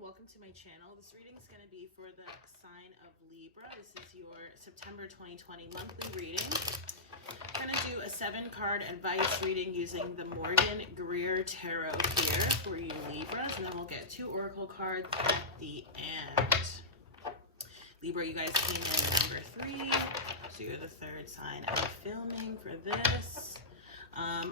welcome to my channel. This reading is going to be for the sign of Libra. This is your September 2020 monthly reading. I'm going to do a 7-card advice reading using the Morgan Greer Tarot here for you Libras, and then we'll get 2 oracle cards at the end. Libra, you guys came in number 3, so you're the 3rd sign I'm filming for this.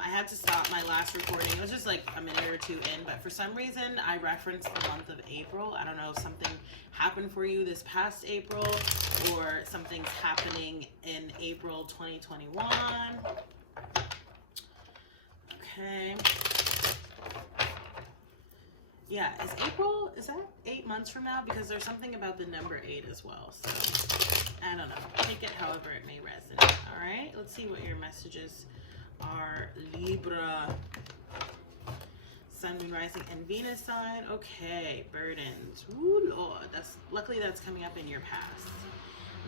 I had to stop my last recording. It was just like a minute or 2 in, but for some reason I referenced the month of April. I don't know if something happened for you this past April or something's happening in April 2021. Okay. Yeah, is that 8 months from now? Because there's something about the number 8 as well. So I don't know. Take it however it may resonate. All right, let's see what your messages are, Libra. Sun, Moon, Rising, and Venus sign. Okay, burdens. Ooh, Lord. Luckily that's coming up in your past.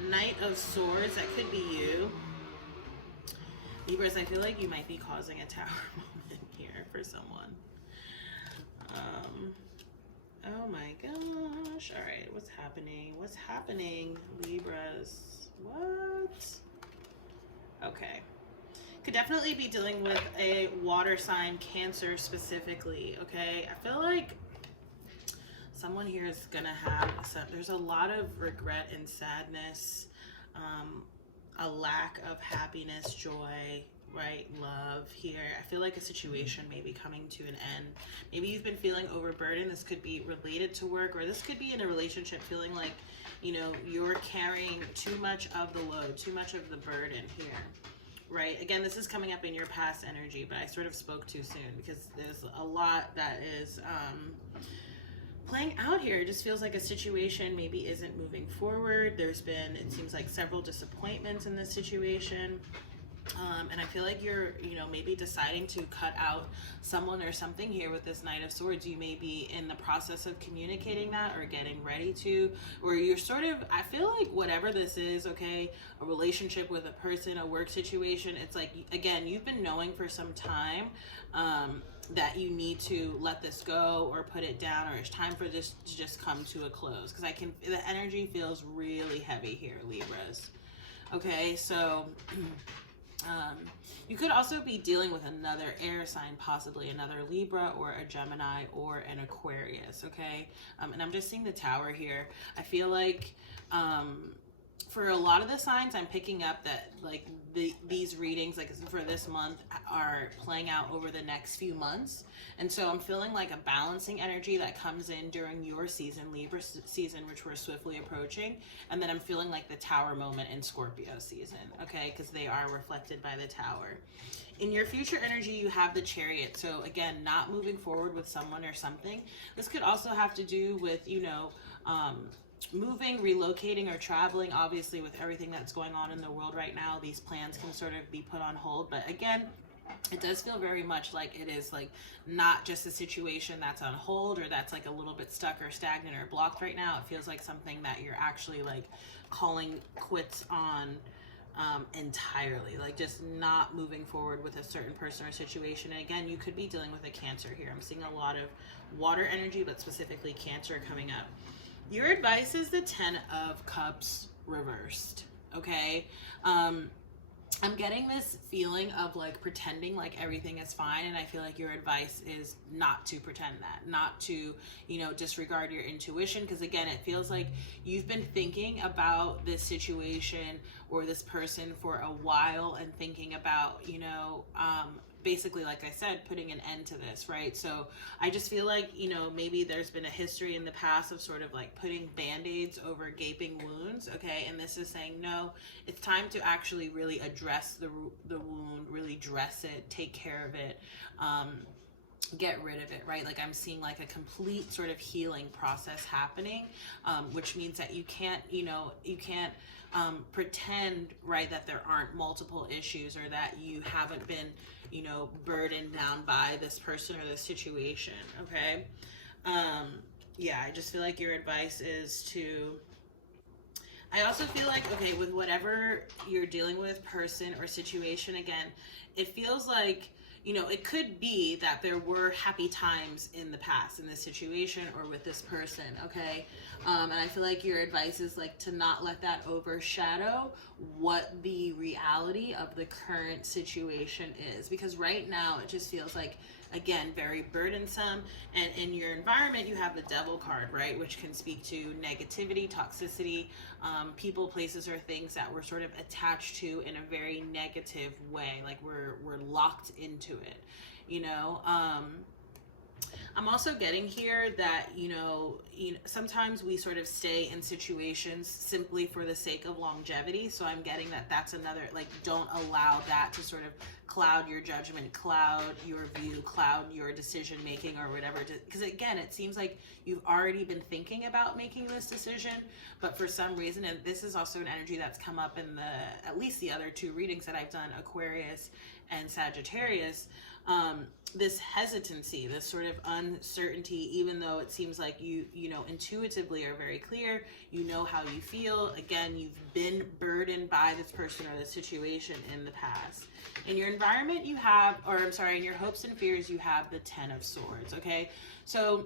Knight of Swords. That could be you. Libras, I feel like you might be causing a tower moment here for someone. Oh my gosh. All right, what's happening? What's happening, Libras? What? Okay. Could definitely be dealing with a water sign, Cancer specifically, okay? I feel like someone here is gonna have there's a lot of regret and sadness, a lack of happiness, joy, right, love here. I feel like a situation may be coming to an end. Maybe you've been feeling overburdened. This could be related to work, or this could be in a relationship feeling like, you know, you're carrying too much of the load, too much of the burden here. Right, again, this is coming up in your past energy, but I sort of spoke too soon because there's a lot that is playing out here. It just feels like a situation maybe isn't moving forward. There's been, it seems like, several disappointments in this situation. And I feel like you're, you know, maybe deciding to cut out someone or something here with this Knight of Swords. You may be in the process of communicating that or getting ready to, or you're sort of, I feel like whatever this is, okay, a relationship with a person, a work situation, it's like, again, you've been knowing for some time that you need to let this go or put it down, or it's time for this to just come to a close. Because the energy feels really heavy here, Libras. Okay, so you could also be dealing with another air sign, possibly another Libra or a Gemini or an Aquarius, okay? And I'm just seeing the Tower here. I feel like for a lot of the signs, I'm picking up that like these readings, like for this month, are playing out over the next few months. And so I'm feeling like a balancing energy that comes in during your season, Libra season, which we're swiftly approaching. And then I'm feeling like the Tower moment in Scorpio season, okay? Because they are reflected by the Tower. In your future energy, you have the Chariot. So again, not moving forward with someone or something. This could also have to do with, you know, moving, relocating, or traveling. Obviously, with everything that's going on in the world right now, these plans can sort of be put on hold. But again, it does feel very much like it is like not just a situation that's on hold or that's like a little bit stuck or stagnant or blocked right now. It feels like something that you're actually like calling quits on entirely, like just not moving forward with a certain person or situation. And again, you could be dealing with a Cancer here. I'm seeing a lot of water energy, but specifically Cancer coming up. Your advice is the 10 of Cups reversed, okay? I'm getting this feeling of like pretending like everything is fine, and I feel like your advice is not to pretend that, not to, you know, disregard your intuition, because again, it feels like you've been thinking about this situation or this person for a while and thinking about, you know, basically, like I said, putting an end to this, right? So I just feel like, you know, maybe there's been a history in the past of sort of like putting band-aids over gaping wounds, okay? And this is saying, no, it's time to actually really address the wound, really dress it, take care of it, get rid of it, right? Like I'm seeing like a complete sort of healing process happening, which means that you can't, you know, you can't pretend, right, that there aren't multiple issues or that you haven't been, you know, burdened down by this person or this situation, okay? Yeah, I just feel like your advice is to, I also feel like, okay, with whatever you're dealing with, person or situation, again, it feels like you know, it could be that there were happy times in the past in this situation or with this person, okay? And I feel like your advice is like to not let that overshadow what the reality of the current situation is, because right now it just feels like, again, very burdensome. And in your environment you have the devil card, right, which can speak to negativity, toxicity, people, places, or things that we're sort of attached to in a very negative way, like we're locked into it, you know. I'm also getting here that, you know, sometimes we sort of stay in situations simply for the sake of longevity. So I'm getting that that's another, like, don't allow that to sort of cloud your judgment, cloud your view, cloud your decision making or whatever. Because again, it seems like you've already been thinking about making this decision, but for some reason, and this is also an energy that's come up in at least the other two readings that I've done, Aquarius and Sagittarius, this hesitancy, this sort of uncertainty, even though it seems like you know, intuitively are very clear, you know how you feel. Again, you've been burdened by this person or this situation in the past. In your environment, you have, or I'm sorry, in your hopes and fears, you have the 10 of Swords, okay? So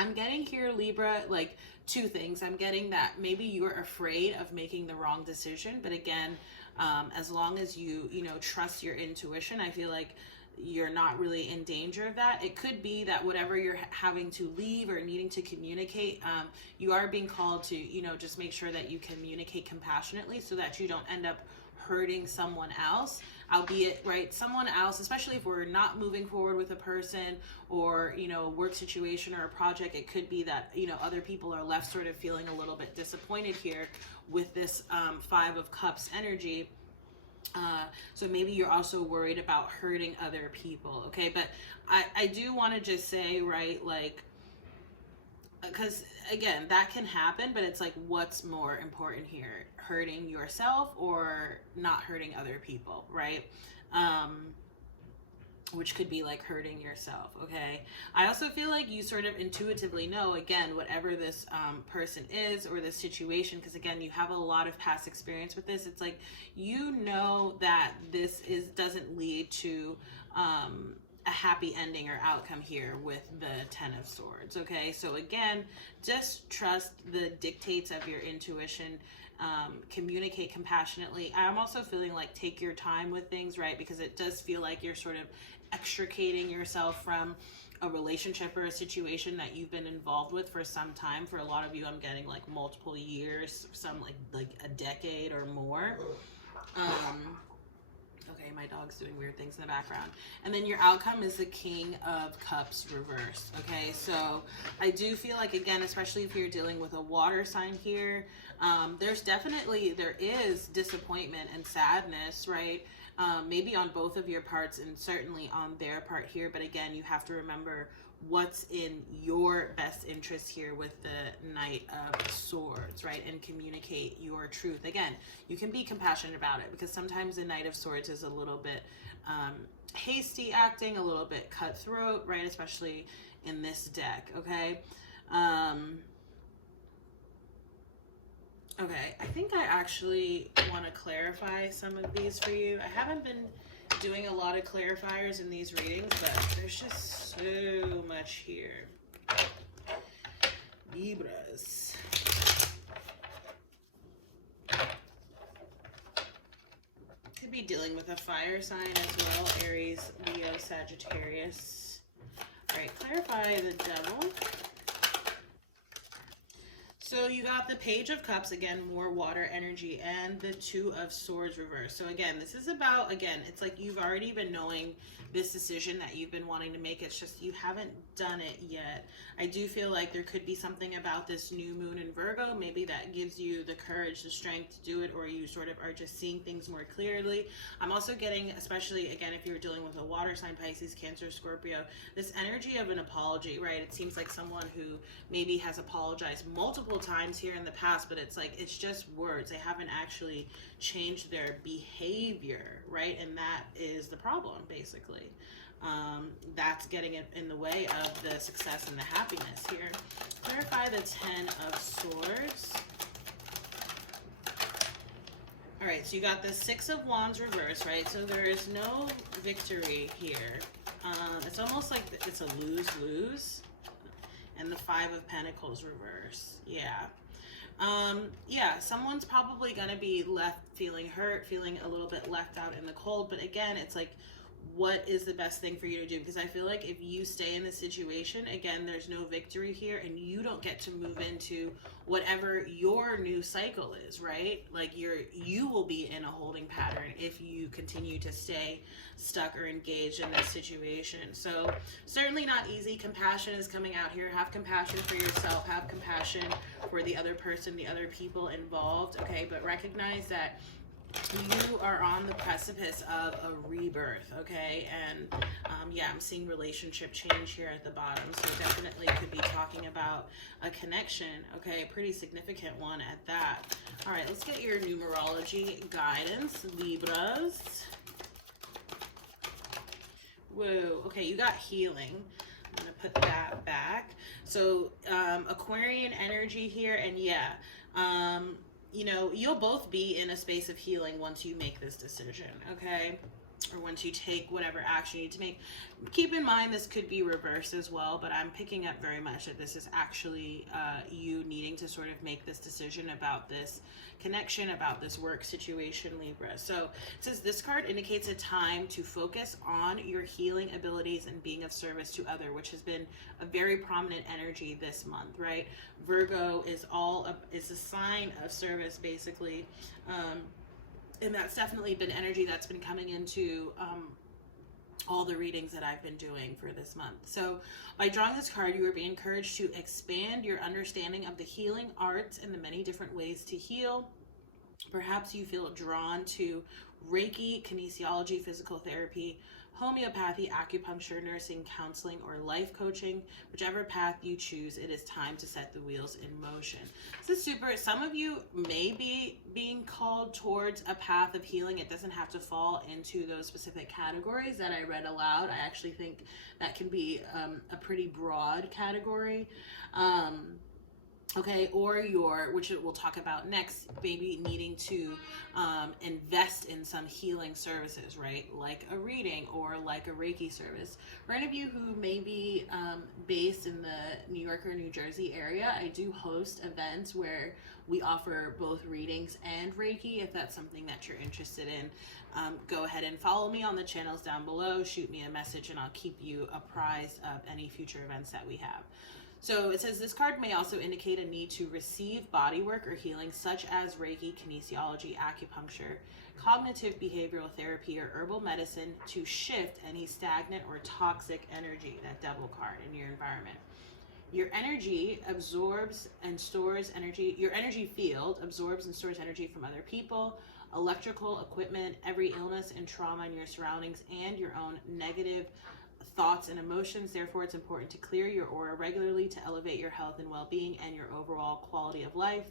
I'm getting here, Libra, like two things. I'm getting that maybe you're afraid of making the wrong decision, but again, as long as you know, trust your intuition, I feel like you're not really in danger of that. It could be that whatever you're having to leave or needing to communicate, you are being called to, you know, just make sure that you communicate compassionately so that you don't end up hurting someone else, albeit, right, someone else, especially if we're not moving forward with a person or, you know, a work situation or a project. It could be that, you know, other people are left sort of feeling a little bit disappointed here with this 5 of Cups energy. So maybe you're also worried about hurting other people, okay? But I do want to just say, right, like, because again, that can happen, but it's like, what's more important here, hurting yourself or not hurting other people, right? Which could be like hurting yourself, okay? I also feel like you sort of intuitively know, again, whatever this person is or this situation, because again, you have a lot of past experience with this. It's like, you know that this doesn't lead to a happy ending or outcome here with the 10 of Swords, okay? So again, just trust the dictates of your intuition. Communicate compassionately. I'm also feeling like take your time with things, right? Because it does feel like you're sort of extricating yourself from a relationship or a situation that you've been involved with for some time. For a lot of you, I'm getting like multiple years, some like a decade or more. Okay, my dog's doing weird things in the background. And then your outcome is the King of Cups reversed, okay? So I do feel like, again, especially if you're dealing with a water sign here, there is disappointment and sadness, right? Maybe on both of your parts and certainly on their part here. But again, you have to remember what's in your best interest here with the Knight of Swords, right? And communicate your truth. Again, you can be compassionate about it, because sometimes the Knight of Swords is a little bit hasty acting, a little bit cutthroat, right? Especially in this deck, okay? Okay, I think I actually want to clarify some of these for you. I haven't been doing a lot of clarifiers in these readings, but there's just so much here. Libras. Could be dealing with a fire sign as well. Aries, Leo, Sagittarius. All right, clarify the Devil. So you got the Page of Cups, again, more water energy, and the Two of Swords reversed. So again, this is about, again, it's like you've already been knowing this decision that you've been wanting to make. It's just you haven't done it yet. I do feel like there could be something about this new moon in Virgo, maybe that gives you the courage, the strength to do it, or you sort of are just seeing things more clearly. I'm also getting, especially, again, if you're dealing with a water sign, Pisces, Cancer, Scorpio, this energy of an apology, right? It seems like someone who maybe has apologized multiple times here in the past, but it's like, it's just words. They haven't actually changed their behavior, right? And that is the problem, basically. That's getting in the way of the success and the happiness here. Clarify the 10 of Swords. All right, so you got the Six of Wands reverse, right? So there is no victory here. It's almost like it's a lose-lose. And the Five of Pentacles reverse. Yeah. Yeah, someone's probably going to be left feeling hurt, feeling a little bit left out in the cold. But again, it's like, what is the best thing for you to do? Because I feel like if you stay in this situation, again, there's no victory here, and you don't get to move into whatever your new cycle is, right? Like you will be in a holding pattern if you continue to stay stuck or engaged in this situation. So certainly not easy. Compassion is coming out here. Have compassion for yourself. Have compassion for the other person, the other people involved, okay? But recognize that you are on the precipice of a rebirth, okay? And yeah, I'm seeing relationship change here at the bottom, so definitely could be talking about a connection, okay? A pretty significant one at that. All right, let's get your numerology guidance, Libras. Whoa, okay, you got healing. I'm gonna put that back. So Aquarian energy here, and yeah, you know, you'll both be in a space of healing once you make this decision, okay? Or once you take whatever action you need to make. Keep in mind this could be reversed as well, but I'm picking up very much that this is actually you needing to sort of make this decision about this connection, about this work situation, Libra. So it says this card indicates a time to focus on your healing abilities and being of service to other, which has been a very prominent energy this month, right? Virgo is is a sign of service, basically. And that's definitely been energy that's been coming into all the readings that I've been doing for this month. So by drawing this card, you are being encouraged to expand your understanding of the healing arts and the many different ways to heal. Perhaps you feel drawn to Reiki, kinesiology, physical therapy, homeopathy, acupuncture, nursing, counseling, or life coaching. Whichever path you choose, it is time to set the wheels in motion. This is super. Some of you may be being called towards a path of healing. It doesn't have to fall into those specific categories that I read aloud. I actually think that can be a pretty broad category. Okay, or which we'll talk about next, maybe needing to invest in some healing services, right? Like a reading or like a Reiki service. For any of you who may be based in the New York or New Jersey area, I do host events where we offer both readings and Reiki. If that's something that you're interested in, go ahead and follow me on the channels down below, shoot me a message, and I'll keep you apprised of any future events that we have. So it says this card may also indicate a need to receive body work or healing such as Reiki, kinesiology, acupuncture, cognitive behavioral therapy, or herbal medicine to shift any stagnant or toxic energy, that Devil card, in your environment. Your energy absorbs and stores energy. Your energy field absorbs and stores energy from other people, electrical equipment, every illness and trauma in your surroundings, and your own negative thoughts and emotions. Therefore, it's important to clear your aura regularly to elevate your health and well-being and your overall quality of life.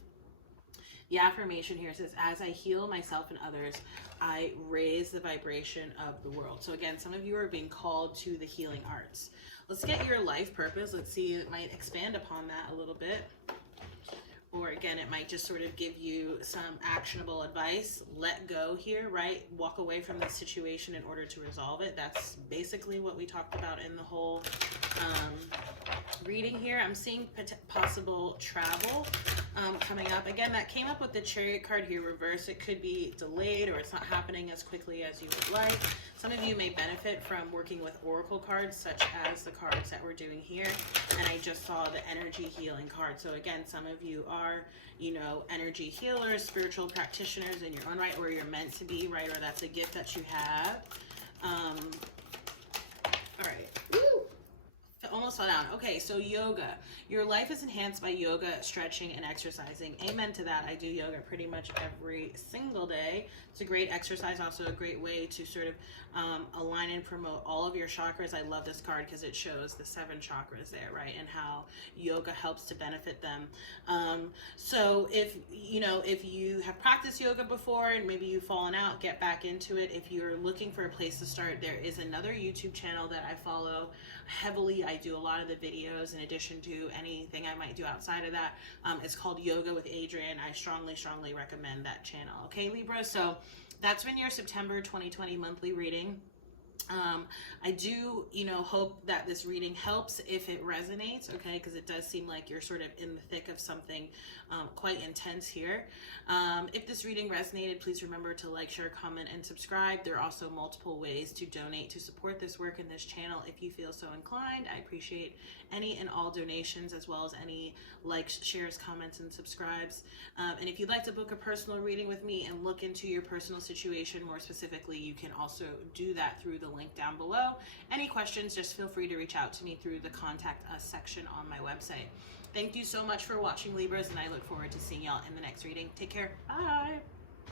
The affirmation here says, as I heal myself and others, I raise the vibration of the world. So again, some of you are being called to the healing arts. Let's get your life purpose. Let's see, it might expand upon that a little bit. Or again, it might just sort of give you some actionable advice. Let go here, right? Walk away from the situation in order to resolve it. That's basically what we talked about in the whole reading here. I'm seeing possible travel coming up. Again, that came up with the Chariot card here reverse. It could be delayed or it's not happening as quickly as you would like. Some of you may benefit from working with oracle cards, such as the cards that we're doing here. And I just saw the energy healing card. So again, some of you are, you know, energy healers, spiritual practitioners in your own right, or you're meant to be, right? Or that's a gift that you have. All right. Woo! Almost fell down. Okay, so yoga. Your life is enhanced by yoga, stretching, and exercising. Amen to that. I do yoga pretty much every single day. It's a great exercise, also a great way to sort of align and promote all of your chakras. I love this card because it shows the 7 chakras there, right? And how yoga helps to benefit them. So if you have practiced yoga before and maybe you've fallen out, get back into it. If you're looking for a place to start, there is another YouTube channel that I follow heavily. I I do a lot of the videos in addition to anything I might do outside of that. It's called Yoga with Adrienne. I strongly recommend that channel. Okay, Libra, so that's been your September 2020 monthly reading. I do, hope that this reading helps if it resonates, okay, because it does seem like you're sort of in the thick of something quite intense here. If this reading resonated, please remember to like, share, comment, and subscribe. There are also multiple ways to donate to support this work in this channel if you feel so inclined. I appreciate any and all donations, as well as any likes, shares, comments, and subscribes. And if you'd like to book a personal reading with me and look into your personal situation more specifically, you can also do that through the link down below. Any questions, just feel free to reach out to me through the contact us section on my website. Thank you so much for watching, Libras, and I look forward to seeing y'all in the next reading. Take care. Bye.